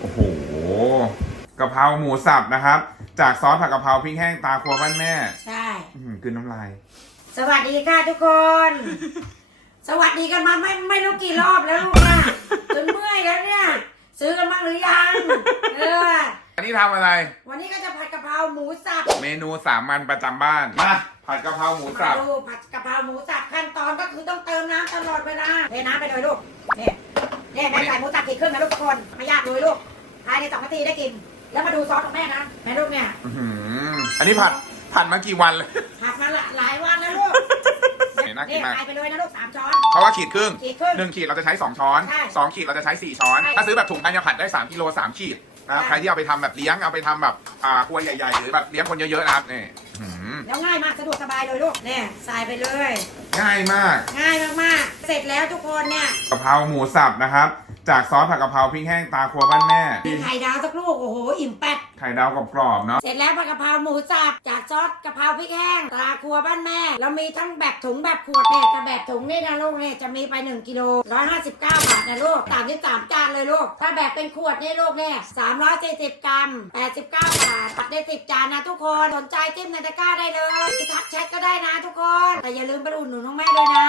โอ้โหกะเพราหมูสับนะครับ จากซอสผัดกะเพราพริกแห้งตาครัวบ้านแม่ใช่ อื้อหือกินน้ำลาย สวัสดีค่ะทุกคน สวัสดีกันมาไม่ไม่รู้กี่รอบแล้วลูกอะจนเมื่อยแล้วเนี่ย ซื้อกันบ้างหรือยังเอออันนี้ทำอะไร วันนี้ก็จะผัดกะเพราหมูสับเมนูสามัญประจำบ้าน มาผัดกะเพราหมูมาสับ ดูผัดกะเพราหมูสับขั้นตอนก็คือต้องเติมน้ำตลอดเวลาเทน้ำไปเลยลูกเนี่ย เนี่ยแม่ใส่หมูสับขีดครึ่งนะลูกทุกคนไม่ยากเลยลูกภายในสองนาทีได้กิน แล้วมาดูซอสของแม่นะแม่ลูกเนี่ยอื้อหืออันนี้ผัดผัดมากี่วันเลย ผัดมาละหลายวันแล้วลูกเห็นน่ากิเนี่ยนมาก ใส่ไปเลยนะลูกสามช้อน เพราะว่าขีดครึ่งขีดครึ่งหนึ่งขีดเราจะใช้สองช้อน ใช่สองขีดเราจะใช้สี่ช้อน ใช่ถ้าซื้อแบบถุงกันจะผัดได้สามกิโลสามขีดนะครับ ใช่ ใครที่เอาไปทำแบบเลี้ยงเอาไปทำแบบอ่าครัวใหญ่ๆ หรือแบบเลี้ยงคนเยอะๆนะครับนี่อื้อหือแล้วง่ายมากสะดวกสบายเลยลูกเนี่ยใส่ไปเลย ง่ายมาก ง่ายมากๆ เสร็จแล้วทุกคนเนี่ย กะเพราหมูสับนะครับ จากซอสผัดกะเพราพริกแห้งตาครัวบ้านแม่ มีไข่ดาวสักลูกโอ้โหอิ่มแปดไข่ดาวกรอบๆเนาะ เสร็จแล้วผัดกะเพราหมูสับจากซอสกะเพราพริกแห้งตราครัวบ้านแม่ เรามีทั้งแบบถุงแบบขวดเนี่ยกับแบบถุงนี่นะลูกเนี่ยจะมีไป 1กิโล159 บาทนะลูกสามที่สามจานเลยลูก ถ้าแบบเป็นขวดนี่ลูกเนี่ย340 กรัม 89 บาทตัดได้ 10 จานนะทุกคนสนใจจิ้มในตะกร้าได้เลยทักแชทก็ได้นะทุกคน แต่อย่าลืมไปอุดหนุนน้องแม่ด้วยนะ